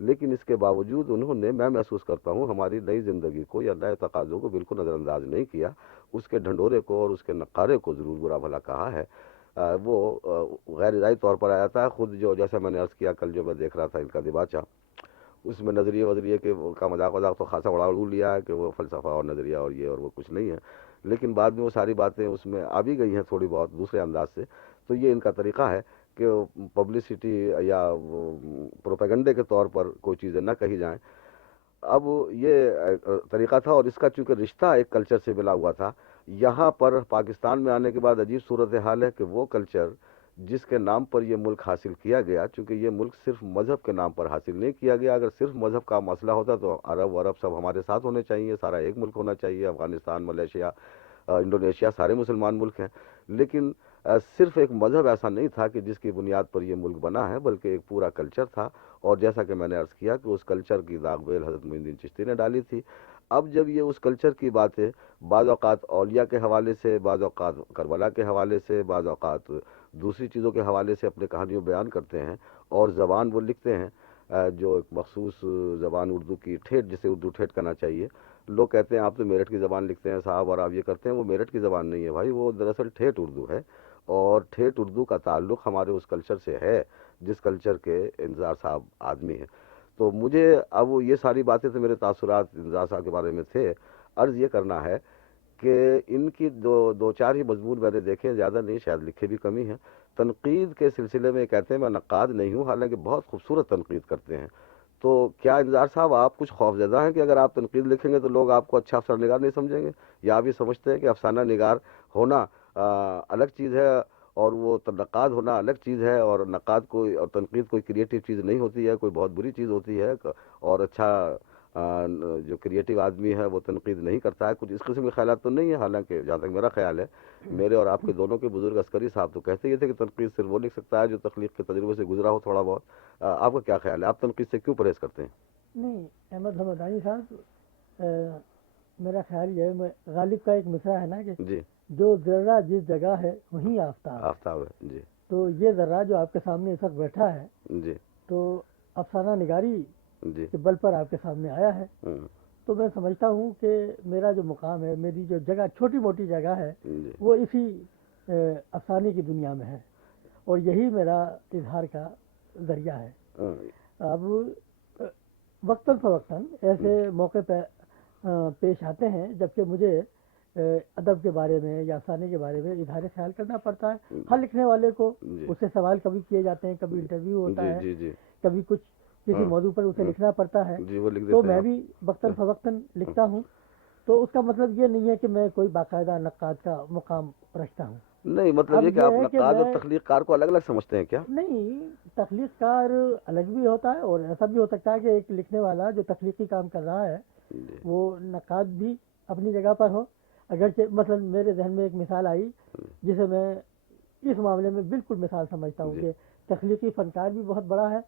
لیکن اس کے باوجود انہوں نے، میں محسوس کرتا ہوں، ہماری نئی زندگی کو یا نئے تقاضوں کو بالکل نظر انداز نہیں کیا. اس کے ڈھنڈورے کو اور اس کے نقارے کو ضرور برا بھلا کہا ہے. وہ غیر ارادی طور پر آیا تھا. خود جو، جیسا میں نے عرض کیا، کل جو میں دیکھ رہا تھا ان کا دباچہ، اس میں نظریے وظریے کے کا مذاق وذاق تو خاصا بڑا اڑو لیا ہے کہ وہ فلسفہ اور نظریہ اور یہ اور وہ کچھ نہیں ہے. لیکن بعد میں وہ ساری باتیں اس میں آ بھی گئی ہیں تھوڑی بہت دوسرے انداز سے. تو یہ ان کا طریقہ ہے کہ پبلسٹی یا پروپیگنڈے کے طور پر کوئی چیزیں نہ کہی جائیں. اب یہ طریقہ تھا، اور اس کا چونکہ رشتہ ایک کلچر سے ملا ہوا تھا. یہاں پر پاکستان میں آنے کے بعد عجیب صورتحال ہے کہ وہ کلچر جس کے نام پر یہ ملک حاصل کیا گیا، چونکہ یہ ملک صرف مذہب کے نام پر حاصل نہیں کیا گیا. اگر صرف مذہب کا مسئلہ ہوتا تو عرب ورب سب ہمارے ساتھ ہونے چاہیے، سارا ایک ملک ہونا چاہیے. افغانستان، ملیشیا، انڈونیشیا سارے مسلمان ملک ہیں. لیکن صرف ایک مذہب ایسا نہیں تھا کہ جس کی بنیاد پر یہ ملک بنا ہے، بلکہ ایک پورا کلچر تھا. اور جیسا کہ میں نے عرض کیا کہ اس کلچر کی داغ بیل حضرت معین الدین چشتی نے ڈالی تھی. اب جب یہ اس کلچر کی باتیں بعض اوقات اولیاء کے حوالے سے، بعض اوقات کربلا کے حوالے سے، بعض اوقات دوسری چیزوں کے حوالے سے اپنے کہانیوں بیان کرتے ہیں، اور زبان وہ لکھتے ہیں جو ایک مخصوص زبان اردو کی ٹھیٹ، جسے اردو ٹھیٹ کرنا چاہیے. لوگ کہتے ہیں آپ تو میرٹھ کی زبان لکھتے ہیں صاحب، اور آپ یہ کرتے ہیں. وہ میرٹھ کی زبان نہیں ہے بھائی، وہ دراصل ٹھیٹ اردو ہے. اور ٹھیٹ اردو کا تعلق ہمارے اس کلچر سے ہے جس کلچر کے انتظار صاحب آدمی ہیں. تو مجھے اب یہ ساری باتیں تو میرے تاثرات انتظار صاحب کے بارے میں تھے. عرض یہ کرنا ہے کہ ان کی دو چار ہی مضمون میں نے دیکھے، زیادہ نہیں، شاید لکھے بھی کمی ہیں. تنقید کے سلسلے میں کہتے ہیں میں نقاد نہیں ہوں، حالانکہ بہت خوبصورت تنقید کرتے ہیں. تو کیا انتظار صاحب آپ کچھ خوفزدہ ہیں کہ اگر آپ تنقید لکھیں گے تو لوگ آپ کو اچھا افسانہ نگار نہیں سمجھیں گے؟ یا آپ یہ سمجھتے ہیں کہ افسانہ نگار ہونا الگ چیز ہے، اور وہ نقاد ہونا الگ چیز ہے، اور نقاد کوئی اور تنقید کوئی کریٹو چیز نہیں ہوتی ہے، کوئی بہت بری چیز ہوتی ہے، اور اچھا جو کریٹو آدمی ہے وہ تنقید نہیں کرتا ہے؟ کچھ اس قسم کے خیالات تو نہیں ہے؟ حالانکہ جہاں تک میرا خیال ہے، میرے اور آپ کے دونوں کے بزرگ عسکری صاحب تو کہتے یہ تھے کہ تنقید صرف وہ لکھ سکتا ہے جو تخلیق کے تجربے سے گزرا ہو تھوڑا بہت. آپ کا کیا خیال ہے؟ آپ تنقید سے کیوں پرہیز کرتے ہیں؟ نہیں، احمد حمدانی صاحب، میرا خیال یہ ہے، میں غالب کا ایک مصرع ہے نا کہ جی، جو ذرہ جس جگہ ہے وہیں آفتاب ہے. آفتاب ہے. جی تو یہ ذرہ جو آپ کے سامنے اس وقت بیٹھا ہے، جی تو افسانہ نگاری جی کے بل پر آپ کے سامنے آیا ہے. ہوں، تو میں سمجھتا ہوں کہ میرا جو مقام ہے، میری جو جگہ، چھوٹی موٹی جگہ ہے، جی وہ اسی افسانے کی دنیا میں ہے، اور یہی میرا اظہار کا ذریعہ ہے. ہاں، اب وقتاً فوقتاً ایسے موقع پہ پیش آتے ہیں جبکہ مجھے ادب کے بارے میں یا افسانے کے بارے میں اظہار خیال کرنا پڑتا ہے. ہر لکھنے والے کو جی اس سے سوال کبھی کیے جاتے ہیں، کبھی انٹرویو ہوتا جی ہے، جی جی کبھی کچھ کسی موضوع پر اسے لکھنا پڑتا ہے. جی، وہ لکھ تو دیتے ہیں میں آپ. بھی وقتاً فوقتاً لکھتا ہوں. تو اس کا مطلب یہ نہیں ہے کہ میں کوئی باقاعدہ نقاد کا مقام رکھتا ہوں. نہیں، مطلب اب یہ کہ یہ آپ ہے کہ نقاد اور میں، تخلیق کار کو الگ الگ سمجھتے ہیں کیا؟ نہیں، تخلیق کار الگ بھی ہوتا ہے، اور ایسا بھی ہو سکتا ہے کہ ایک لکھنے والا جو تخلیقی کام کر رہا ہے جی وہ نقاد بھی اپنی جگہ پر ہو. اگرچہ مثلا میرے ذہن میں ایک مثال آئی جسے میں اس معاملے میں بالکل مثال سمجھتا ہوں جی کہ تخلیقی فنکار بھی بہت بڑا ہے،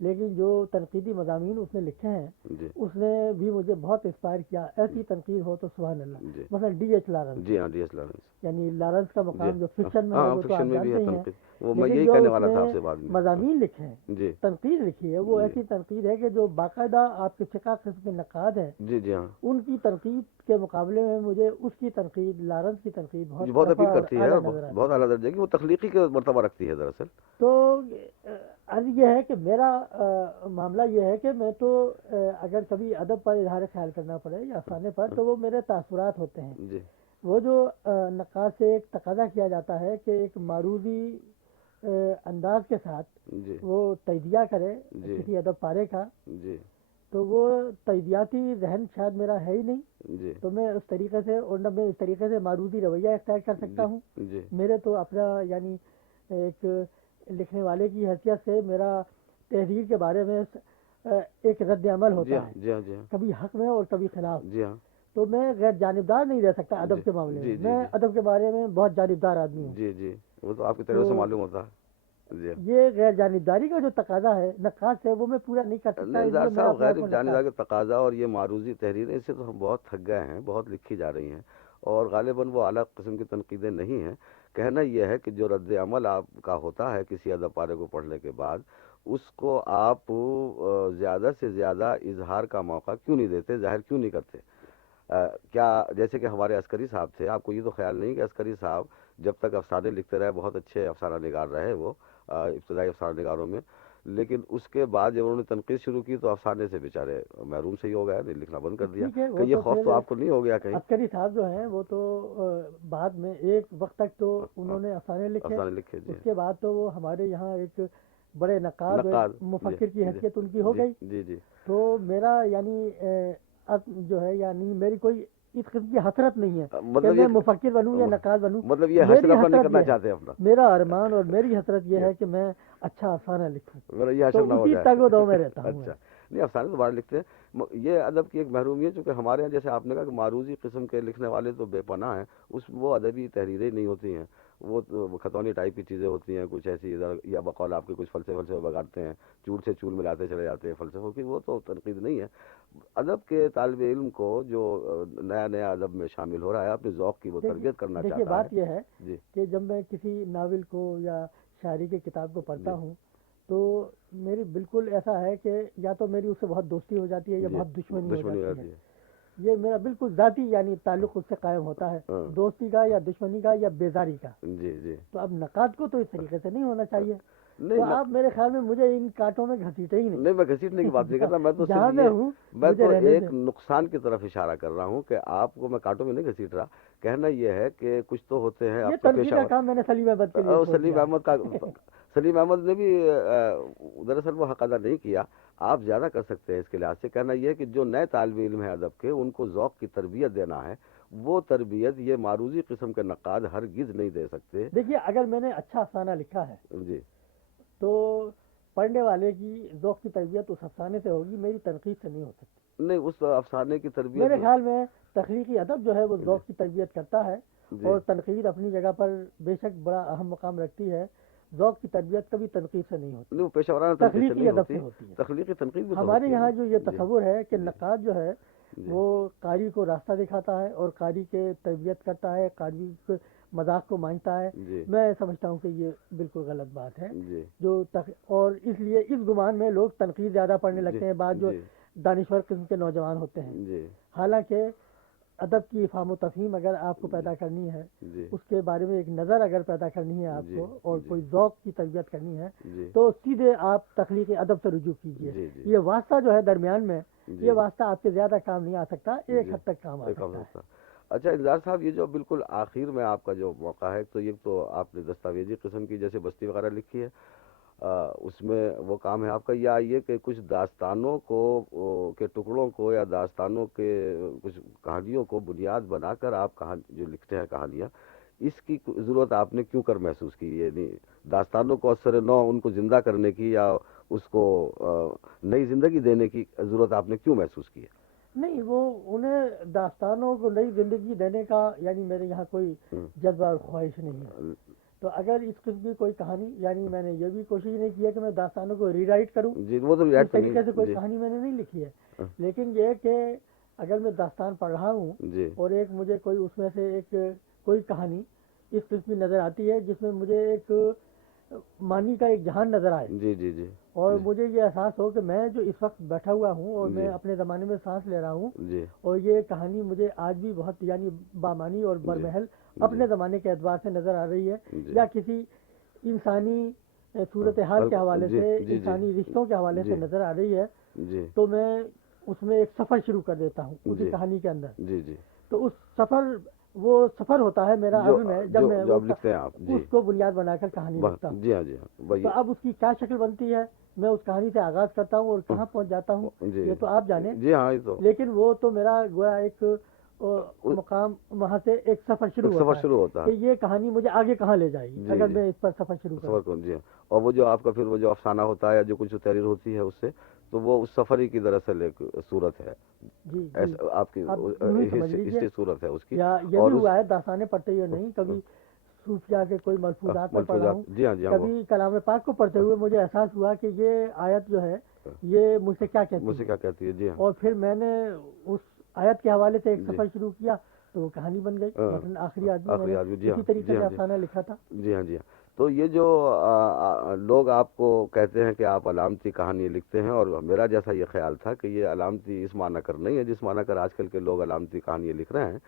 لیکن جو تنقیدی مضامین اس نے لکھے ہیں جی اس نے بھی مجھے بہت انسپائر کیا. ایسی تنقید ہو تو سبحان اللہ. جی مثلا ڈی ایچ لارنس، جی. ہاں، ڈی ایس لارنس. یعنی لارنس کا جی مقام جو ہاں فکشن میں ہے ہاں، وہ تو فکشن آپ میں بھی ہے جانتے ہی ہیں، تنقید. وہ میں لیکن یہی جو کہنے اس والا نے تھا آپ سے بعد میں. مضامین لکھے ہیں، جی تنقید لکھی ہے، وہ جی ایسی تنقید ہے کہ جو باقاعدہ آپ کے فقہ قسم کے نقاد ہیں جی جی ہاں ان کی تنقید کے مقابلے میں مجھے اس کی تنقید، لارنس کی تنقید جی، بہت بہت رفع اپیل اور کرتی ہے، اعلیٰ اور نظر بہت آتی ہے. اعلیٰ درجے کی وہ تخلیقی کے مرتبہ رکھتی ہے دراصل. تو عرض یہ ہے کہ میرا معاملہ یہ ہے کہ میں تو اگر کبھی ادب پر اظہار خیال کرنا پڑے یا افسانے پر تو وہ میرے تاثرات ہوتے ہیں. جی وہ جو نقاد سے ایک تقاضا کیا جاتا ہے کہ ایک معروضی انداز کے ساتھ جی وہ تجزیہ کرے جی کسی ادب پارے کا، جی تو وہ تجزیاتی ذہن شاید میرا ہے ہی نہیں. جی تو میں اس طریقے سے، اور نہ میں اس طریقے سے معروضی رویہ اختیار کر سکتا جی ہوں. جی میرے تو اپنا یعنی ایک لکھنے والے کی حیثیت سے میرا تحریر کے بارے میں ایک رد عمل جی ہوتا ہاں ہے، جی ہاں جی ہاں کبھی حق میں اور کبھی خلاف. جی ہاں تو میں غیر جانبدار نہیں رہ سکتا جی ادب کے معاملے میں. جی جی میں جی ادب کے بارے میں بہت جانبدار آدمی ہوں. جی جی، وہ تو آپ کی طرف سے تو معلوم ہوتا ہے. جی ہاں. یہ غیر جانبداری کا جو تقاضا ہے نقاد سے، وہ میں پورا نہیں کر سکتا، نہیں، اس انتظار لیے میرا صاحب، اپنا غیر آپ کو نقاد. جانبداری کا تقاضا اور یہ معروضی تحریریں، اس سے تو ہم بہت تھک گئے ہیں، بہت لکھی جا رہی ہیں، اور غالباً وہ اعلیٰ قسم کی تنقیدیں نہیں ہیں. کہنا یہ ہے کہ جو رد عمل آپ کا ہوتا ہے کسی ادب پارے کو پڑھنے کے بعد، اس کو آپ زیادہ سے زیادہ اظہار کا موقع کیوں نہیں دیتے، ظاہر کیوں نہیں کرتے؟ کیا جیسے کہ ہمارے عسکری صاحب تھے، آپ کو یہ تو خیال نہیں کہ عسکری صاحب جب تک افسانے لکھتے رہے، بہت اچھے افسانہ نگار رہے وہ ابتدائی افسانہ نگاروں میں، لیکن اس کے بعد جب انہوں نے تنقید شروع کی تو افسانے سے بیچارے محروم سے ہی ہو گئے، لکھنا بند کر دیا. ٹھیک ہے، کہ وہ یہ تو خوف پھر تو آپ کو نہیں ہو گیا کہیں؟ عسکری صاحب جو ہیں وہ تو بعد میں ایک وقت تک تو انہوں نے افسانے لکھے، افسانے لکھے جی. اس کے بعد تو وہ ہمارے یہاں ایک بڑے نقاد اور نقاد جی مفکر کی جی حیثیت ان کی ہو جی گئی. جی جی. تو میرا یعنی جو ہے یعنی میری کوئی اس قسم کی حسرت نہیں ہے کہ مطلب میں یہ مفکر بنوں یا نقاد بنوں. مطلب یہ حشر میری اپنا نہیں حسرت کرنا یہ ہے، چاہتے اپنا. میرا ارمان اور میری حسرت یہ ہے کہ میں اچھا افسانہ لکھوں، میرا یہ حشر تو نہ ہو اسی جائے. تگ و دو میں رہتا ہوں. اچھا نہیں، افسانے تو بڑا لکھتے ہیں. یہ ادب کی ایک محرومیت، چونکہ ہمارے یہاں جیسے آپ نے کہا کہ معروضی قسم کے لکھنے والے تو بے پناہ ہیں، وہ ادبی تحریریں نہیں ہوتی ہیں، وہ خطونی ٹائپ کی چیزیں ہوتی ہیں، کچھ ایسی ادھر یا بقول آپ کے کچھ فلسفے بگاڑتے ہیں، چول سے چول ملاتے چلے جاتے ہیں فلسفوں کی، وہ تو تنقید نہیں ہے. ادب کے طالب علم کو جو نیا نیا ادب میں شامل ہو رہا ہے، اپنے ذوق کی وہ تربیت کرنا دیکھیے چاہتا ہے. بات یہ ہے جی کہ جب میں کسی ناول کو یا شاعری کی کتاب کو پڑھتا جی ہوں تو میری بالکل ایسا ہے کہ یا تو میری اس سے بہت دوستی ہو جاتی ہے یا جی. بہت دشمنی ہو دشمنی ہو جاتی ہے. جاتی ہے. یہ میرا بالکل ذاتی یعنی تعلق اس سے قائم ہوتا ہے، ہاں. دوستی کا یا دشمنی کا یا بیزاری کا. جی جی. تو اب نقاد کو تو اس طریقے سے نہیں ہونا چاہیے. نہیں تو آپ میرے خیال میں مجھے ان کانٹوں میں گھسیٹے ہی نہیں، میں گھسیٹنے کی بات نہیں کر رہا، میں تو جہاں صرف میں یہ ہوں میں مجھے تو رہنے دیں. ایک نقصان کی طرف اشارہ کر رہا ہوں کہ آپ کو میں کانٹوں میں نہیں گھسیٹ رہا. کہنا یہ ہے کہ کچھ تو ہوتے ہیں یہ آپ کے تنقید پیشہ کا کام میں نے سلیم احمد کے لیے اور چھوڑ سلیم دیا احمد کا سلیم احمد نے بھی دراصل وہ حق ادا نہیں کیا. آپ زیادہ کر سکتے ہیں اس کے لحاظ سے. کہنا یہ ہے کہ جو نئے طالب علم ہیں ادب کے، ان کو ذوق کی تربیت دینا ہے، وہ تربیت یہ معروضی قسم کے نقاد ہرگز نہیں دے سکتے. دیکھیے اگر میں نے اچھا افسانہ لکھا ہے جی تو پڑھنے والے کی ذوق کی تربیت اس افسانے سے ہوگی، میری تنقید سے نہیں ہو سکتی. نہیں، اس افسانے کی تربیت میرے خیال میں تخلیقی ادب جو ہے وہ ذوق کی تربیت کرتا ہے، جی اور تنقید اپنی جگہ پر بے شک بڑا اہم مقام رکھتی ہے. ذوق کی تربیت کبھی تنقید سے نہیں ہوتی، نہیں، وہ پیشہ ورانہ تنقید سے تخلیقی نہیں ادب ہوتی، سے ہوتی ہے. تخلیقی تنقید بھی تو ہمارے ہوتی ہے. یہاں جو یہ جی تصور ہے کہ جی نقاد جو ہے جی وہ قاری کو راستہ دکھاتا ہے اور قاری کے تربیت کرتا ہے، قاری کے مذاق کو مانتا ہے، جی میں سمجھتا ہوں کہ یہ بالکل غلط بات ہے. جی اور اس لیے اس گمان میں لوگ تنقید زیادہ پڑھنے جی لگتے ہیں، بعض جو جی دانشور قسم کے نوجوان ہوتے ہیں. جی حالانکہ ادب کی افہام و تفہیم اگر آپ کو پیدا کرنی ہے، جی اس کے بارے میں ایک نظر اگر پیدا کرنی ہے آپ جی کو، اور جی کوئی ذوق کی تربیت کرنی ہے، جی تو سیدھے آپ تخلیقی ادب سے رجوع کیجئے. جی جی یہ واسطہ جو ہے درمیان میں، جی یہ واسطہ آپ کے زیادہ کام نہیں آ سکتا، ایک جی حد تک کام آ ایک سکتا ہے. ہفتہ. اچھا انذار صاحب، یہ جو بالکل آخر میں آپ کا جو موقع ہے، تو یہ تو آپ نے دستاویزی قسم کی جیسے بستی وغیرہ لکھی ہے، اس میں وہ کام ہے آپ کا. یا یہ کہ کچھ داستانوں کو کے ٹکڑوں کو یا داستانوں کے کچھ کہانیوں کو بنیاد بنا کر آپ جو لکھتے ہیں کہانیاں، اس کی ضرورت آپ نے کیوں کر محسوس کی؟ یعنی داستانوں کو اثر نو ان کو زندہ کرنے کی یا اس کو نئی زندگی دینے کی ضرورت آپ نے کیوں محسوس کی ہے؟ نہیں، وہ انہیں داستانوں کو نئی زندگی دینے کا یعنی میرے یہاں کوئی جذبہ اور خواہش نہیں ہے. تو اگر اس قسم کی کوئی کہانی، یعنی میں نے یہ بھی کوشش نہیں کی ہے کہ میں داستانوں کو ری رائٹ کروں، جی وہ تو اس طریقے سے کوئی جی کہانی میں نے نہیں لکھی ہے. لیکن یہ کہ اگر میں داستان پڑھ رہا ہوں جی اور ایک مجھے کوئی اس میں سے ایک کوئی کہانی اس قسم کی نظر آتی ہے جس میں مجھے ایک معنی کا ایک جہان نظر آئے، جی جی جی اور مجھے یہ احساس ہو کہ میں جو اس وقت بیٹھا ہوا ہوں اور میں جی اپنے زمانے میں سانس لے رہا ہوں، جی اور یہ کہانی مجھے آج بھی بہت یعنی بامانی اور برمحل اپنے زمانے کے اعتبار سے نظر آ رہی ہے، یا کسی انسانی صورتحال کے حوالے سے، انسانی رشتوں کے حوالے سے نظر آ رہی ہے، جی تو میں اس میں ایک سفر شروع کر دیتا ہوں اسی جی کہانی کے اندر. جی جی تو اس سفر، وہ سفر ہوتا ہے میرا عزم ہے جب میں جو اب لکھتے ہیں آپ. جی اس کو بنیاد بنا کر کہانی لکھتا ہوں. جی ہاں جی ہاں وہی. تو اب اس کی کیا شکل بنتی ہے، میں اس کہانی سے آغاز کرتا ہوں اور کہاں پہنچ جاتا ہوں، یہ تو آپ جانیں. جی ہاں یہ تو لیکن وہ تو میرا گویا ایک مقام، وہاں سے ایک سفر شروع ہوتا ہے کہ یہ کہانی مجھے آگے کہاں لے جائے گی اگر میں اس پر سفر شروع کروں. جی ہاں. اور وہ جو آپ کا پھر وہ جو افسانہ ہوتا ہے یا جو کچھ تحریر ہوتی ہے اس سے، تو وہ اس سفر ہی کی دراصل ایک صورت ہے. جی آپ کی ہسٹری صورت ہے اس کی. یا یہ بھی ہوا ہے داستانے پڑھتے ہوئے نہیں، کبھی صوفیہ کے کوئی ملفوظات پر پڑھ رہا ہوں، جی ہاں جی ہاں کبھی کلام پاک کو پڑھتے ہوئے مجھے احساس ہوا کہ یہ آیت جو ہے یہ مجھ سے کیا کہتی ہے. جی ہاں. اور پھر میں نے اس آیت کے حوالے سے ایک سفر شروع کیا، تو وہ کہانی بن گئی. ہاں، مثلاً آخری آدمی میں آخری نے آدمی. جی اسی ہاں طریقے جی سے ہاں جی افسانہ لکھا تھا. جی ہاں جی ہاں. تو یہ جو لوگ آپ کو کہتے ہیں کہ آپ علامتی کہانی لکھتے ہیں، اور میرا جیسا یہ خیال تھا کہ یہ علامتی اس معنی کر نہیں ہے جس معنی کر آج کل کے لوگ علامتی کہانی لکھ رہے ہیں،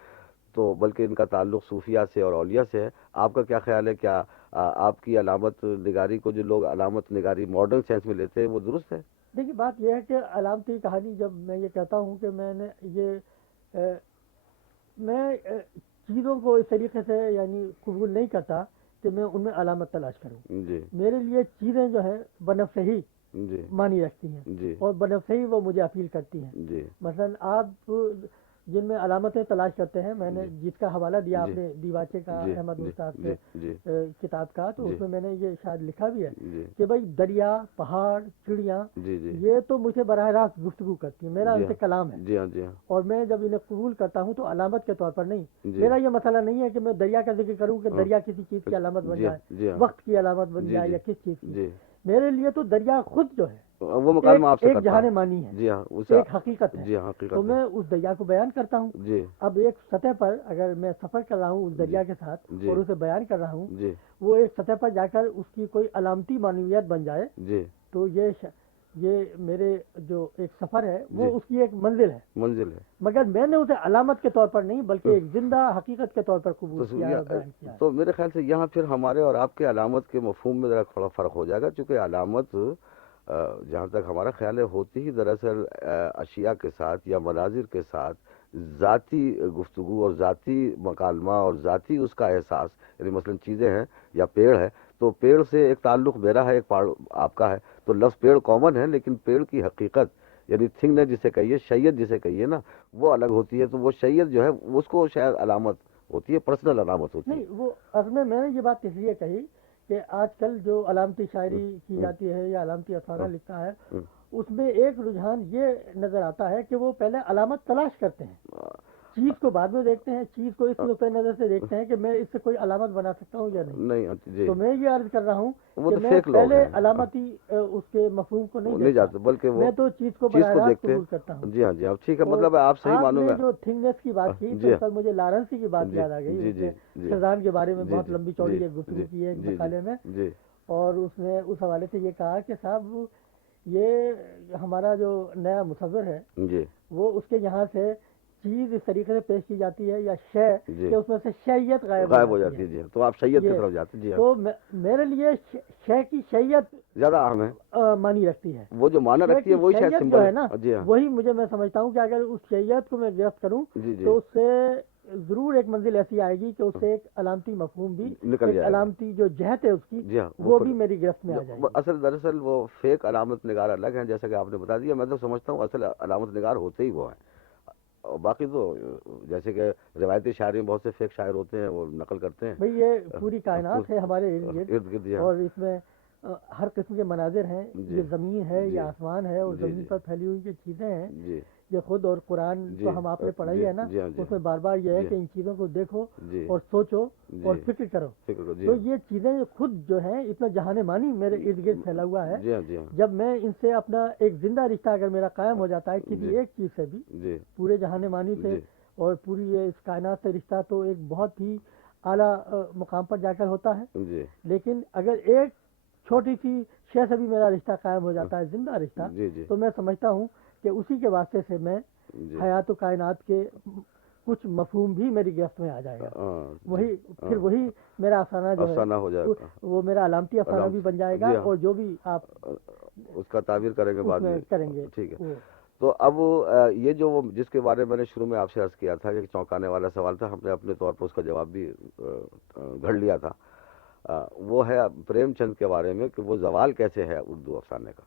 تو بلکہ ان کا تعلق صوفیہ سے اور اولیاء سے ہے. آپ کا کیا خیال ہے؟ کیا آپ کی علامت نگاری کو جو لوگ علامت نگاری ماڈرن سینس میں لیتے ہیں وہ درست ہے؟ دیکھیے بات یہ ہے کہ علامتی کہانی، جب میں یہ کہتا ہوں کہ میں نے یہ میں چیزوں کو اس طریقے سے یعنی قبول نہیں کرتا کہ میں ان میں علامت تلاش کروں. جی میرے لیے چیزیں جو ہیں بنفسِ ہی جی مانی رکھتی ہیں جی اور بنفسِ ہی وہ مجھے اپیل کرتی ہیں. جی مثلاً آپ جن میں علامتیں تلاش کرتے ہیں، میں نے جی جس کا حوالہ دیا آپ جی نے دیواچے کا، جی احمد جی مشتاق جی سے جی کتاب کا، تو جی اس میں نے یہ شاید لکھا بھی ہے جی کہ بھائی دریا، پہاڑ، چڑیاں، جی جی یہ تو مجھے براہ راست گفتگو کرتی ہیں، میرا ان جی سے ہاں کلام ہے. جی ہاں جی ہاں اور میں جب انہیں قبول کرتا ہوں تو علامت کے طور پر نہیں. جی میرا یہ مسئلہ نہیں ہے کہ میں دریا کا ذکر کروں کہ ہاں دریا کسی چیز کی علامت بن جی جائے، ہاں جی ہاں وقت کی علامت بن جی جائے، جی یا کس چیز کی. جی میرے لیے تو دریا خود جو ہے وہ مکالمہ آپ سے ایک کرتا جہان ہے. مانی ہے، جی ہاں اسے. ایک حقیقت ہے. جی ہاں تو حقیقت ہے. میں اس دریا کو بیان کرتا ہوں. جی اب ایک سطح پر اگر میں سفر کر رہا ہوں اس جی دریا کے ساتھ جی اور اسے بیان کر رہا ہوں، جی وہ ایک سطح پر جا کر اس کی کوئی علامتی معنویت بن جائے، جی تو یہ میرے جو ایک سفر ہے جی وہ اس کی ایک منزل ہے. منزل ہے. مگر میں نے اسے علامت کے طور پر نہیں بلکہ ایک زندہ حقیقت کے طور پر قبول کیا ہے اور بیان کیا ہے. تو میرے خیال سے یہاں پھر ہمارے اور آپ کے علامت کے مفہوم میں ذرا تھوڑا فرق ہو جائے گا، چونکہ علامت جہاں تک ہمارا خیال ہے ہوتی ہی دراصل اشیاء کے ساتھ یا مناظر کے ساتھ ذاتی گفتگو اور ذاتی مکالمہ اور ذاتی اس کا احساس. یعنی مثلا چیزیں ہیں یا پیڑ ہے، تو پیڑ سے ایک تعلق میرا ہے، ایک آپ کا ہے، تو لفظ پیڑ کامن ہے، لیکن پیڑ کی حقیقت یعنی تھنگ نے جسے کہیے، شیت جسے کہیے نا، وہ الگ ہوتی ہے. تو وہ شیت جو ہے اس کو شاید علامت ہوتی ہے، پرسنل علامت ہوتی نہیں، ہے. وہ اصل میں نے یہ بات اس لیے کہی کہ آج کل جو علامتی شاعری کی جاتی ہے یا علامتی افسانہ لکھتا ہے، اس میں ایک رجحان یہ نظر آتا ہے کہ وہ پہلے علامت تلاش کرتے ہیں، چیز کو بعد میں دیکھتے ہیں، چیز کو اس نقطۂ نظر سے دیکھتے ہیں کہ میں اس سے کوئی علامت بنا سکتا ہوں یا نہیں. نہیں جی، تو میں یہ عرض کر رہا ہوں وہ کہ تو میں فیک لوگ پہلے ہیں. علامتی اس کے مفہوم کو نہیں وہ نہیں دیکھتا، جاتے بلکہ وہ میں تو چیز کو چیز براہ کو راست دیکھتے قبول کرتا ہوں. ہیں. جی ہاں جی ہاں ٹھیک ہے، اور مطلب آپ صحیح آپ معنوں نے میں. جو تھنگنیس کی بات کی تو جی اس پر مجھے لارنسی کی بات جی یاد آ گئی. جی اس جی نے جی خزان کے بارے میں جی بہت جی لمبی جی چوڑی ایک گفتگو جی کی ہے ایک جی مقالے میں، جی اور اس نے اس حوالے سے یہ کہا کہ صاحب یہ ہمارا جو نیا مصور ہے جی وہ اس کے یہاں سے چیز اس طریقے سے پیش کی جاتی ہے یا شے جی کہ اس میں سے شیت غائب غائب ہو جاتی جاتی ہے. جی ہاں، تو آپ شیعت کی یہ طرف جاتے ہیں. جی ہاں تو میرے لیے شے کی شیت زیادہ اہم ہے. مانی رکھتی ہے. وہ جو معنی شے رکھتی ہے کی وہی شاید شیت جو سمبل ہے نا، ہے. جی ہاں وہی مجھے میں سمجھتا ہوں کہ اگر اس شیت کو میں گرفت کروں جی جی تو اس سے ضرور ایک منزل ایسی آئے گی کہ اس سے ایک علامتی مفہوم بھی، نکل ایک جائے گا. علامتی جو جہت ہے اس کی، جی ہاں وہ کھل بھی میری گرفت میں آ جائے گی. اصل دراصل وہ فیک علامت نگار الگ ہیں، جیسا کہ آپ نے بتا دیا. میں تو سمجھتا ہوں اصل علامت نگار ہوتے ہی وہ ہیں، اور باقی تو جیسے کہ روایتی شاعری میں بہت سے فیک شاعر ہوتے ہیں، وہ نقل کرتے ہیں بھئی یہ پوری کائنات ہے ہمارے ارد گرد، ارد گرد. جی ہاں اور اس میں ہر قسم کے مناظر ہیں. جی یہ زمین ہے، جی یہ آسمان ہے، اور جی زمین جی پر پھیلی ہوئی جو چیزیں ہیں جی یہ خود، اور قرآن جی تو ہم آپ نے پڑھا ہی جی ہے نا، جی ہاں جی اس میں بار بار یہ ہے جی کہ ان چیزوں کو دیکھو جی اور سوچو اور جی فکر کرو. فکر کو. جی تو ہاں یہ چیزیں خود جو ہیں اتنا جہان مانی میرے ارد گرد پھیلا ہوا ہے. جی ہاں جی ہاں جب میں ان سے اپنا ایک زندہ رشتہ اگر میرا قائم ہو جاتا ہے جی کسی ایک چیز سے بھی، جی پورے جہان مانی سے جی اور پوری یہ اس کائنات سے رشتہ تو ایک بہت ہی اعلیٰ مقام پر جا کر ہوتا ہے. جی لیکن اگر ایک چھوٹی سی شے سے بھی میرا رشتہ قائم ہو جاتا ہے، زندہ رشتہ، جی جی تو میں سمجھتا ہوں کہ اسی کے واسطے سے میں جی حیات و کائنات کے کچھ مفہوم بھی میری گرفت میں آ جائے گا. ہاں جی وہی ہاں پھر وہی میرا افسانہ جو ہے افسانہ ہو جائے گا. وہ میرا علامتی افسانہ بھی بن جائے گا، جی ہاں اور جو بھی آپ اس کا تعبیر کریں گے بعد اس میں میں. کریں گے ٹھیک ہے. وہ. تو اب یہ جو وہ جس کے بارے میں نے شروع میں آپ سے عرض کیا تھا کہ چونکانے والا سوال تھا، ہم نے اپنے طور پر اس کا جواب بھی گھڑ لیا تھا. وہ ہے پریم چند کے بارے میں کہ وہ زوال کیسے ہے اردو افسانے کا.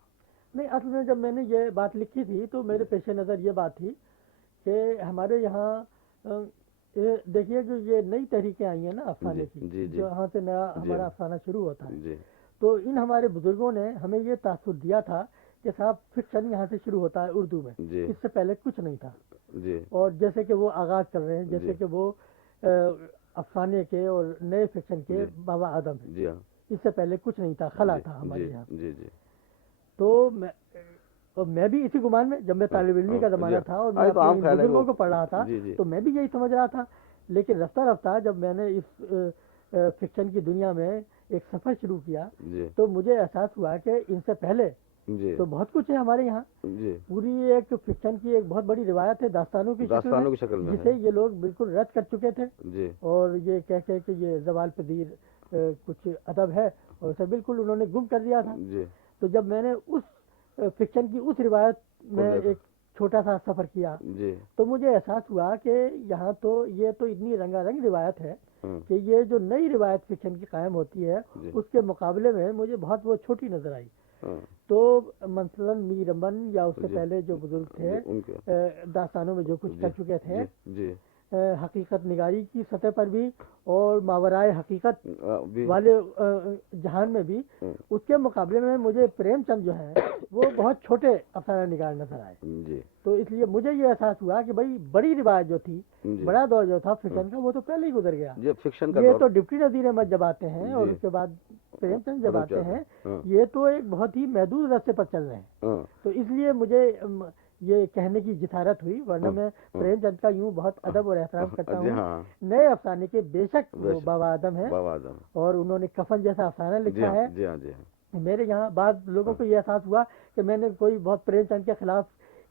نہیں، اصل میں جب میں نے یہ بات لکھی تھی تو میرے پیش نظر یہ بات تھی کہ ہمارے یہاں دیکھیے جو یہ نئی تحریکیں آئی ہیں نا جی افسانے کی، جی جی جو یہاں سے نیا جی ہمارا افسانہ شروع ہوتا ہے، جی تو ان ہمارے بزرگوں نے ہمیں یہ تاثر دیا تھا کہ صاحب فکشن یہاں سے شروع ہوتا ہے اردو میں، جی اس سے پہلے کچھ نہیں تھا. جی اور جیسے کہ وہ آغاز کر رہے ہیں، جی جیسے کہ وہ افسانے کے اور نئے فکشن کے جی بابا آدم ہیں. جی ہاں اس سے پہلے کچھ نہیں تھا، خلا جی تھا ہمارے جی یہاں. جی جی تو میں بھی اسی گمان میں، جب میں طالب علمی کا زمانہ تھا اور میں تو عام اپنے خیال ہے بزرگوں وہ، کو پڑھ رہا تھا، جی جی تو میں بھی یہی سمجھ رہا تھا، لیکن رفتہ رفتہ جب میں نے اس فکشن کی دنیا میں ایک سفر شروع کیا جی تو مجھے احساس ہوا کہ ان سے پہلے جی تو بہت کچھ ہے ہمارے یہاں، جی پوری ایک فکشن کی ایک بہت بڑی روایت ہے، داستانوں کی شکل داستانوں میں، کی شکل میں جسے ہے، یہ لوگ بالکل رد کر چکے تھے، جی اور یہ کہہ کہ یہ زوال پذیر کچھ ادب ہے، اور اسے بالکل انہوں نے گم کر دیا تھا۔ جی تو جب میں نے اس فکشن کی اس روایت کو میں دیکھا، ایک چھوٹا سا سفر کیا جی تو مجھے احساس ہوا کہ یہاں تو یہ تو اتنی رنگا رنگ روایت ہے ہاں کہ یہ جو نئی روایت فکشن کی قائم ہوتی ہے جی اس کے مقابلے میں مجھے بہت وہ چھوٹی نظر آئی۔ ہاں تو مثلاً میر امن یا اس سے جی پہلے جو بزرگ تھے جی ان کے، داستانوں میں جو کچھ جی کر چکے تھے، جی جی حقیقت نگاری کی سطح پر بھی اور ماورائے حقیقت بھی، والے جہان میں بھی، اس کے مقابلے میں مجھے پریم چند جو ہیں وہ بہت چھوٹے افسانہ نگار نظر آئے۔ جی تو اس لیے مجھے یہ احساس ہوا کہ بھائی بڑی روایت جو تھی، جی بڑا دور جو تھا فکشن کا، وہ تو پہلے ہی گزر گیا۔ یہ فکشن کا یہ دور، تو ڈپٹی نذیر احمد جب آتے ہیں اور جی اس کے بعد پریم چند جب پریم آتے چند، ہیں، ہاں یہ تو ایک بہت ہی محدود راستے پر چل رہے ہیں۔ ہاں تو اس لیے مجھے یہ کہنے کی جسارت ہوئی، ورنہ میں پریم چند کا یوں بہت ادب اور احترام کرتا جی ہوں، ہاں نئے افسانے کے بے شک بے وہ شک، بابا آدم ہیں، بابا اعظم، اور انہوں نے کفن جیسا افسانہ جی لکھا ہاں ہے۔ جی ہاں جی ہاں میرے یہاں بعض لوگوں کو یہ احساس ہوا کہ میں نے کوئی بہت پریم چند کے خلاف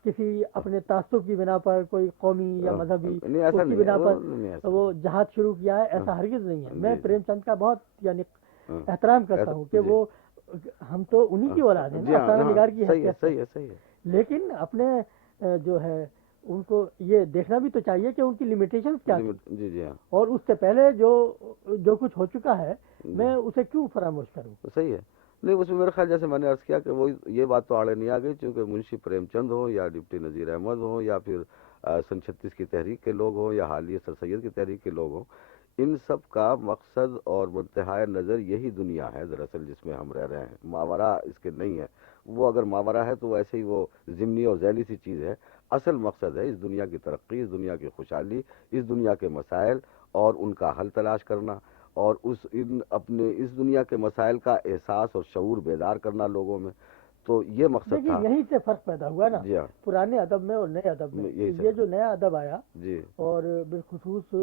کسی اپنے تعصب کی بنا پر، کوئی قومی یا مذہبی نہیں ایسا اس کی نہیں ہے، بنا پر نہیں ایسا وہ جہاد شروع کیا ہے، ایسا ہرگز نہیں ہے۔ میں پریم چند کا بہت یعنی احترام کرتا ہوں کہ جی وہ، ہم تو انہی کی اولاد ہیں نا، جی افسانہ ہاں نگار کی صحیح ہے حیثیت سے، صحیح ہے صحیح ہے، لیکن اپنے جو ہے ان کو یہ دیکھنا بھی تو چاہیے کہ ان کی لمیٹیشنز کیا تھی، جی جی ہاں اور اس سے پہلے جو کچھ ہو چکا ہے میں اسے کیوں فراموش کروں۔ صحیح ہے۔ نہیں اس میں میرا خیال جیسے میں نے عرض کیا کہ وہ یہ بات تو آڑے نہیں آ گئی، چونکہ منشی پریم چند ہوں یا ڈپٹی نذیر احمد ہوں یا پھر سن 36 کی تحریک کے لوگ ہوں یا حالیہ سر سید کی تحریک کے لوگ ہوں، ان سب کا مقصد اور منتہائے نظر یہی دنیا ہے دراصل جس میں ہم رہ رہے ہیں، ماورا اس کے نہیں ہے۔ وہ اگر ماورا ہے تو وہ ایسے ہی وہ ضمنی اور ذیلی سی چیز ہے، اصل مقصد ہے اس دنیا کی ترقی، اس دنیا کی خوشحالی، اس دنیا کے مسائل اور ان کا حل تلاش کرنا، اور اپنے اس دنیا کے مسائل کا احساس اور شعور بیدار کرنا لوگوں میں، تو یہ مقصد دیکھیے تھا۔ یہیں سے فرق پیدا ہوا نا، جی ہاں پرانے ادب میں اور نئے ادب میں، یہی کہ یہ جو نیا ادب آیا جی اور بالخصوص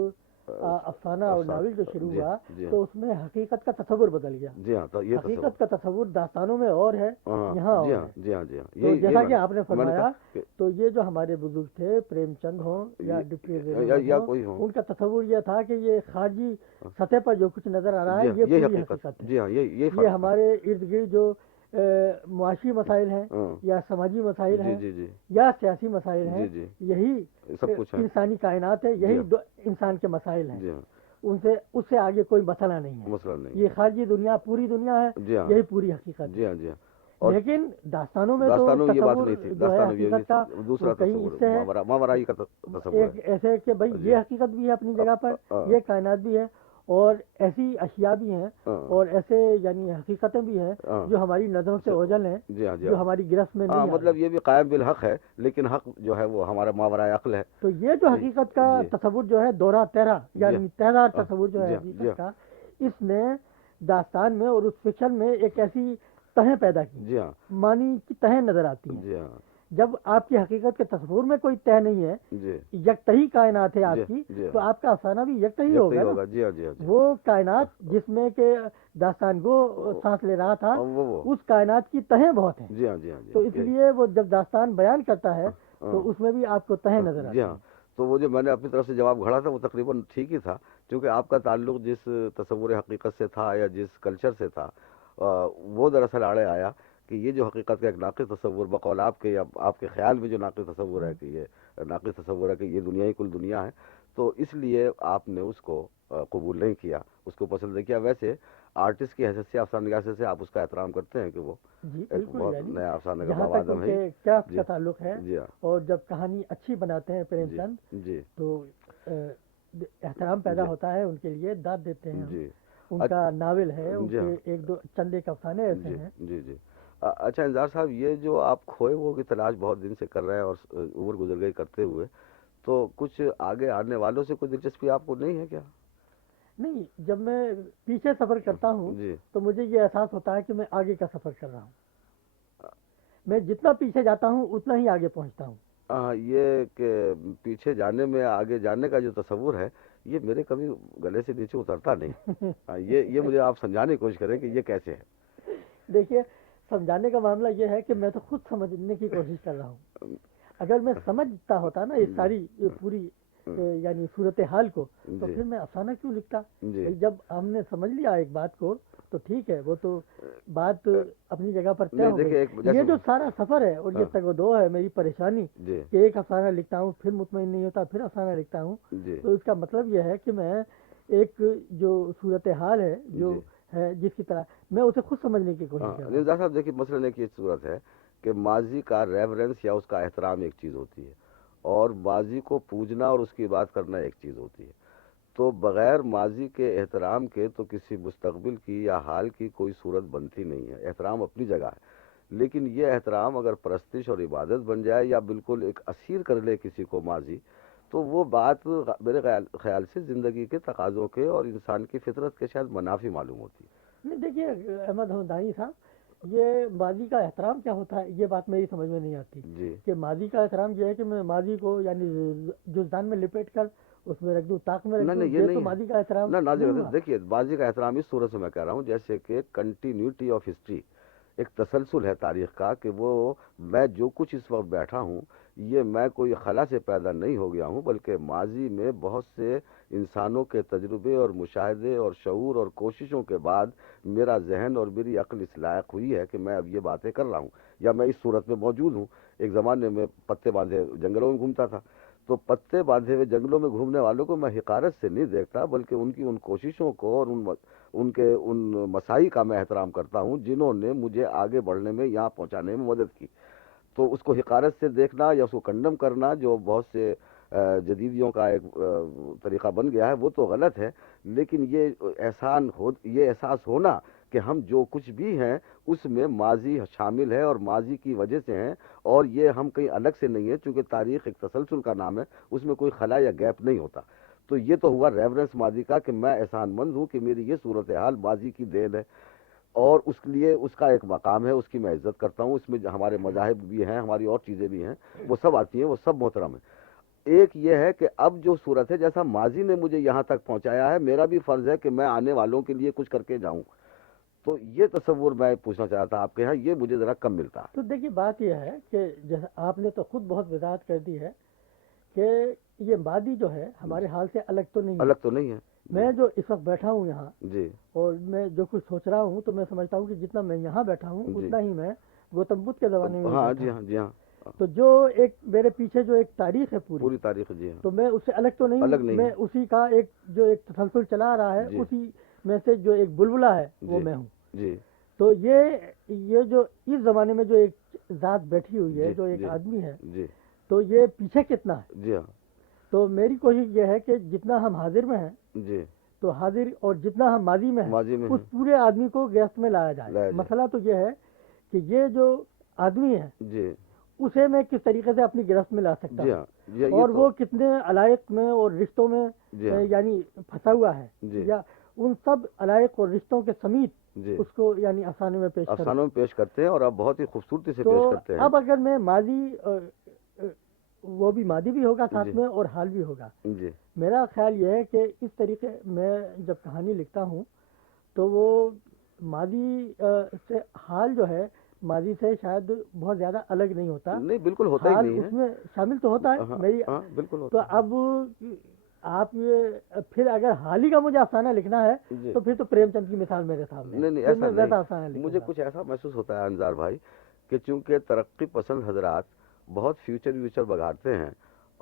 افسانہ اور ناول جو شروع جی ہوا، جی تو اس میں حقیقت کا تصور بدل گیا۔ جی ہاں تو یہ تصور، حقیقت کا تصور داستانوں میں اور ہے، ہاں یہاں جی اور ہاں ہے۔ جی ہاں جی ہاں تو یہی جیسا کہ آپ نے میں نے فرمایا، کہا کہ تو یہ جو ہمارے بزرگ تھے، پریم چند ہوں یا ڈپٹی نذیر احمد یا ہوں، کوئی ہوں، ان کا تصور یہ تھا کہ یہ خارجی سطح پر جو کچھ نظر آ رہا ہے جی ہاں یہ یہی پوری حقیقت، حقیقت ہے۔ جی ہاں یہی یہ فرق تھا، ہمارے ارد گرد جو معاشی مسائل ہیں ہاں یا سماجی مسائل جی ہیں جی جی یا سیاسی مسائل ہیں، جی جی یہی سب کچھ ہے، انسانی کائنات ہے، جی یہی ہاں انسان کے مسائل ہیں، جی ہاں اس سے آگے کوئی مسئلہ نہیں ہے۔ مسئلہ نہیں یہ خارجی دنیا پوری دنیا ہے، ہے، جی ہاں یہی پوری حقیقت جی ہے۔ ہاں جی ہاں، اور لیکن داستانوں میں تو داستانوں میں یہ بات تصور نہیں تھی، جو ہے داستانوں میں یہ نہیں حقیقت کا، تھی، وہ دوسرا کہیں تصور اس سے ہے، ماورائی کا تصور ایک ہے، ایسے کہ بھائی جی یہ حقیقت بھی ہے اپنی جگہ پر، یہ کائنات بھی ہے، اور ایسی اشیاء بھی ہیں اور ایسے یعنی حقیقتیں بھی ہیں جو ہماری نظروں سے اوجھل ہیں، جی ہاں جی جو ہاں ہماری گرفت میں ہاں، نہیں آ مطلب رہی۔ یہ بھی قائم بالحق ہے، لیکن حق جو ہے وہ ہمارا ماورائے عقل ہے، تو یہ جو حقیقت کا جی تصور جو ہے دورہ تیرا جی یعنی تیرا ہاں تصور جو جی ہے ہاں جی حقیقت کا، اس نے داستان میں اور اس فکشن میں ایک ایسی تہیں پیدا کی، جی ہاں معنی کی تہیں نظر آتی ہیں۔ جی ہاں جب آپ کی حقیقت کے تصور میں کوئی تہ نہیں ہے، جی یکتہی کائنات ہے جی آپ کی، جی تو آپ کا افسانہ بھی یکتہی جب تک ہوگا نا۔ ہوگا، جی ہاں جی ہاں جی وہ کائنات جس میں کہ داستان گو سانس لے رہا تھا، وہ اس کائنات کی تہیں بہت ہیں، جی ہاں جی ہاں جی تو اس لیے وہ جب داستان بیان کرتا ہے تو اس میں بھی آپ کو تہیں نظر جی آتی ہاں، ہیں۔ تو وہ جو میں نے اپنی طرف سے جواب گھڑا تھا وہ تقریباً ٹھیک ہی تھا، کیونکہ آپ کا تعلق جس تصور حقیقت سے تھا یا جس کلچر سے تھا، وہ دراصل آڑے آیا کہ یہ جو حقیقت کا ایک ناقص تصور بقول آپ کے یا آپ کے خیال میں جو ناقص تصور ہے کہ یہ ناقص تصور ہے کہ یہ دنیا ہی کل دنیا ہے، تو اس لیے آپ نے اس کو قبول نہیں کیا، اس کو پسند نہیں کیا۔ ویسے آرٹسٹ کی حیثیت سے، افسانہ نگار سے آپ اس کا احترام کرتے ہیں کہ وہ جی ایک بالکل، بہت یعنی نیا افسانہ کا جہاں بابا تک آدم ان ہے کے ہی۔ کرافٹ جی کا تعلق ہے، جی ہاں اور جب کہانی اچھی بناتے ہیں پریم جی چند جی تو احترام پیدا جی ہوتا ہے، ان کے لیے داد دیتے ہیں ہم۔ جی ان کا ناول ہے، ان جی کے ہاں ایک دو چند ایک افسانے ایسے جی ہیں۔ جی جی اچھا انذار صاحب، یہ جو آپ کھوئے وہ کی تلاش بہت دن سے کر رہے ہیں اور عمر گزر گئی کرتے ہوئے، تو کچھ آگے آنے والوں سے کوئی دلچسپی آپ کو نہیں ہے کیا؟ نہیں، جب میں پیچھے سفر کرتا ہوں جی تو مجھے یہ احساس ہوتا ہے کہ میں آگے کا سفر کر رہا ہوں۔ میں جتنا پیچھے جاتا ہوں اتنا ہی آگے پہنچتا ہوں. یہ کہ پیچھے جانے میں آگے جانے کا جو تصور ہے یہ میرے کبھی گلے سے نیچے اترتا نہیں. یہ مجھے آپ سمجھانے کی کوشش کریں کہ یہ کیسے ہے. دیکھیے سمجھانے کا معاملہ یہ ہے کہ میں تو خود سمجھنے کی کوشش کر رہا ہوں. اگر میں سمجھتا ہوتا نا یہ ساری پوری یعنی صورتحال کو تو جی پھر میں افسانہ کیوں لکھتا. جی جب ہم نے سمجھ لیا ایک بات کو تو ٹھیک ہے وہ تو بات اپنی جگہ پر طے نہیں ہو دیکھیے گئی. ایک یہ جیسے جو سارا سفر ہے اور یہ تگ و دو ہے میری پریشانی جی کہ ایک افسانہ لکھتا ہوں پھر مطمئن نہیں ہوتا پھر افسانہ لکھتا ہوں. جی تو اس کا مطلب یہ ہے کہ میں ایک جو صورتحال ہے جو جی ہے جس کی طرح میں اسے خود سمجھنے کی کوشش کر رہا ہوں. نظار صاحب دیکھیے مثلاً ایک یہ صورت ہے کہ ماضی کا ریورنس یا اس کا احترام ایک چیز ہوتی ہے اور ماضی کو پوجنا اور اس کی بات کرنا ایک چیز ہوتی ہے. تو بغیر ماضی کے احترام کے تو کسی مستقبل کی یا حال کی کوئی صورت بنتی نہیں ہے. احترام اپنی جگہ ہے لیکن یہ احترام اگر پرستش اور عبادت بن جائے یا بالکل ایک اسیر کر لے کسی کو ماضی تو وہ بات میرے خیال سے زندگی کے تقاضوں کے اور انسان کی فطرت کے شاید منافی معلوم ہوتی ہے. نہیں دیکھیے احمد حمدانی صاحب یہ ماضی کا احترام کیا ہوتا ہے یہ بات میری سمجھ میں نہیں آتی. جی کہ ماضی کا احترام یہ ہے کہ میں ماضی کو یعنی جزدان میں لپیٹ کر اس میں رکھ دوں طاق میں رکھ نہیں دوں نہیں یہ یہ تو نہیں ماضی کا احترام ہے. نہ نہیں ہوا. دیکھیے ماضی کا احترام اس صورت سے میں کہہ رہا ہوں جیسے کہ کنٹینیوٹی آف ہسٹری ایک تسلسل ہے تاریخ کا کہ وہ میں جو کچھ اس وقت بیٹھا ہوں یہ میں کوئی خلا سے پیدا نہیں ہو گیا ہوں بلکہ ماضی میں بہت سے انسانوں کے تجربے اور مشاہدے اور شعور اور کوششوں کے بعد میرا ذہن اور میری عقل اس لائق ہوئی ہے کہ میں اب یہ باتیں کر رہا ہوں یا میں اس صورت میں موجود ہوں. ایک زمانے میں پتے باندھے جنگلوں میں گھومتا تھا تو پتے باندھے ہوئے جنگلوں میں گھومنے والوں کو میں حقارت سے نہیں دیکھتا بلکہ ان کی ان کوششوں کو اور ان مساعی کا میں احترام کرتا ہوں جنہوں نے مجھے آگے بڑھنے میں یہاں پہنچانے میں مدد کی. تو اس کو حقارت سے دیکھنا یا اس کو کنڈم کرنا جو بہت سے جدیدیوں کا ایک طریقہ بن گیا ہے وہ تو غلط ہے. لیکن یہ احساس ہونا کہ ہم جو کچھ بھی ہیں اس میں ماضی شامل ہے اور ماضی کی وجہ سے ہیں اور یہ ہم کہیں الگ سے نہیں ہے چونکہ تاریخ ایک تسلسل کا نام ہے اس میں کوئی خلا یا گیپ نہیں ہوتا. تو یہ تو ہوا ریورنس ماضی کا کہ میں احسان مند ہوں کہ میری یہ صورتحال ماضی کی دین ہے اور اس لیے اس کا ایک مقام ہے اس کی میں عزت کرتا ہوں. اس میں ہمارے مذاہب بھی ہیں ہماری اور چیزیں بھی ہیں وہ سب آتی ہیں وہ سب محترم ہیں. ایک یہ ہے کہ اب جو صورت ہے جیسا ماضی نے مجھے یہاں تک پہنچایا ہے میرا بھی فرض ہے کہ میں آنے والوں کے لیے کچھ کر کے جاؤں. تو یہ تصور میں پوچھنا چاہتا تھا آپ کے یہاں یہ مجھے ذرا کم ملتا ہے. تو دیکھیے بات یہ ہے کہ جیسا آپ نے تو خود بہت وضاحت کر دی ہے کہ یہ ماضی جو ہے ہمارے حال سے الگ تو نہیں ہے. الگ تو نہیں ہے. میں جو اس وقت بیٹھا ہوں یہاں جی اور میں جو کچھ سوچ رہا ہوں تو میں سمجھتا ہوں کہ جتنا میں یہاں بیٹھا ہوں جی اتنا ہی میں گوتم بدھ کے زمانے میں ہاں بیٹھا جی ہوں. ہاں جی ہاں تو جو ایک میرے پیچھے جو ایک تاریخ ہے پوری تاریخ جی ہاں تو میں اس سے الگ تو نہیں الگ ہوں. نہیں میں ہے. اسی کا ایک جو ایک تسلسل چلا رہا ہے جی اسی میں سے جو ایک بلبلا ہے وہ جی میں ہوں. جی تو یہ جو اس زمانے میں جو ایک ذات بیٹھی ہوئی ہے جی جو ایک جی آدمی ہے جی تو یہ پیچھے کتنا ہے. جی ہاں تو میری کوشش یہ ہے کہ جتنا ہم حاضر میں ہیں جی تو حاضر اور جتنا ہم ماضی میں ہیں ماضی میں اس پورے آدمی کو گرفت میں لایا جائے. مسئلہ تو یہ ہے کہ یہ جو آدمی ہے جی اسے میں کس طریقے سے اپنی گرفت میں لا سکتا جی ہوں ہاں یہ اور تو وہ کتنے علائق میں اور رشتوں میں جی ہاں یعنی پھنسا ہوا ہے جی یا ان سب علائق اور رشتوں کے سمیت جی اس کو یعنی افسانے میں پیش کروں. افسانوں میں پیش کرتے ہیں اور اب بہت ہی خوبصورتی سے تو پیش کرتے ہیں. اب اگر میں ماضی وہ بھی ماضی بھی ہوگا ساتھ جی میں اور حال بھی ہوگا. جی میرا خیال یہ ہے کہ اس طریقے میں جب کہانی لکھتا ہوں تو وہ ماضی سے حال جو ہے ماضی سے شاید بہت زیادہ الگ نہیں ہوتا. نہیں بالکل ہوتا ہی حال نہیں ہے. اس میں شامل تو ہوتا ہے ہاں میری. ہاں بالکل تو ہوتا اب آپ یہ پھر اگر حال ہی کا مجھے افسانہ لکھنا ہے ہے. جی تو پھر تو پریم چند کی مثال میرے سامنے ہے. نہیں نہیں پھر ایسا میں ویسا نہیں. افسانہ لکھوں مجھے گا. کچھ ایسا محسوس ہوتا ہے انصار بھائی کہ چونکہ ترقی پسند حضرات بہت فیوچر بگاڑتے ہیں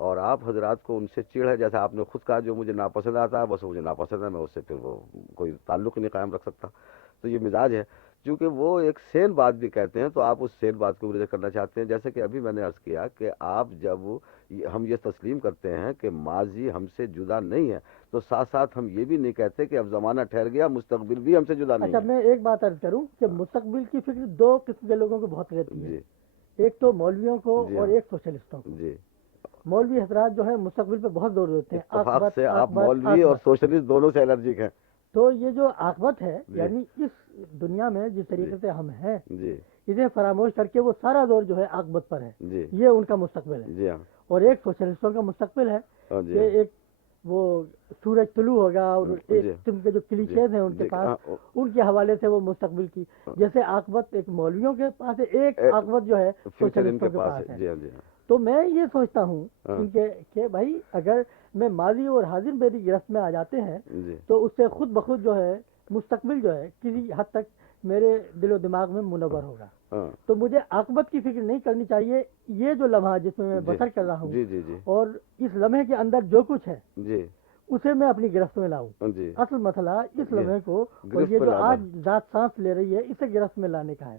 اور آپ حضرات کو ان سے چڑ ہے جیسا آپ نے خود کہا جو مجھے ناپسند آتا ہے بس مجھے ناپسند ہے میں اس سے پھر وہ کوئی تعلق ہی نہیں قائم رکھ سکتا. تو یہ مزاج ہے چونکہ وہ ایک سین بات بھی کہتے ہیں تو آپ اس سین بات کو ریلیٹ کرنا چاہتے ہیں جیسے کہ ابھی میں نے عرض کیا کہ آپ جب ہم یہ تسلیم کرتے ہیں کہ ماضی ہم سے جدا نہیں ہے تو ساتھ ساتھ ہم یہ بھی نہیں کہتے کہ اب زمانہ ٹھہر گیا مستقبل بھی ہم سے جدا نہیں اچھا ہے. میں ایک بات عرض کروں کہ مستقبل کی فکر دو قسم کے لوگوں کو بہت رہتی ہے. جی ایک تو مولویوں کو جی اور ہاں ایک سوشلسٹوں کو. جی مولوی حضرات جو ہے مستقبل پہ بہت زور دیتے ہیں. اتفاق سے آپ مولوی اور سوشلسٹ دونوں سے الرجک ہیں. تو یہ جو عاقبت ہے جی یعنی اس دنیا میں جس طریقے سے ہم ہیں جی اسے فراموش کر کے وہ سارا زور جو ہے عاقبت پر ہے. جی یہ ان کا مستقبل ہے. جی ہاں اور ایک سوشلسٹوں کا مستقبل ہے ہاں جی کہ ہاں ایک وہ سورج طلوع ہوگا اور ایک جی قسم کے جو کلیشیز ہیں ان کے جی پاس ہاں ان کے حوالے سے وہ مستقبل کی جیسے عاقبت ایک مولویوں کے پاس ہے ایک عاقبت جو ہے فیوچر ان کے سوشلسٹوں کے پاس ہے. پاس ہے. جی ہاں جی ہاں تو میں یہ سوچتا ہوں ہاں. ان کے کہ بھائی اگر میں ماضی اور حاضر میری گرفت میں آ جاتے ہیں جی تو اس سے خود بخود جو ہے مستقبل جو ہے کسی حد تک میرے دل و دماغ میں منور ہوگا. ہاں تو مجھے عاقبت کی فکر نہیں کرنی چاہیے. یہ جو لمحہ جس میں میں جی بسر کر رہا ہوں جی جی جی اور اس لمحے کے اندر جو کچھ ہے جی اسے میں اپنی گرفت میں لاؤں. جی اصل مسئلہ اس جی لمحے کو اور گرفت یہ میں جو لانا. آج ذات سانس لے رہی ہے اسے گرفت میں لانے کا ہے.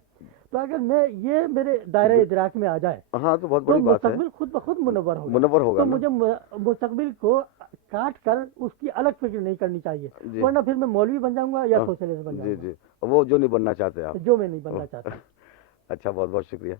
تو اگر میں یہ میرے دائرہ ادراک میں آ جائے ہاں تو بہت تو بڑی بات ہے. مستقبل خود بخود منور ہوگا. منور ہوگا تو نا. مجھے مستقبل کو کاٹ کر اس کی الگ فکر نہیں کرنی چاہیے جی ورنہ پھر میں مولوی بن جاؤں گا یا ہاں. سوشلسٹ بن جی جاؤں جی گا وہ جو نہیں بننا چاہتے آپ. جو میں نہیں بننا چاہتا. اچھا بہت بہت شکریہ.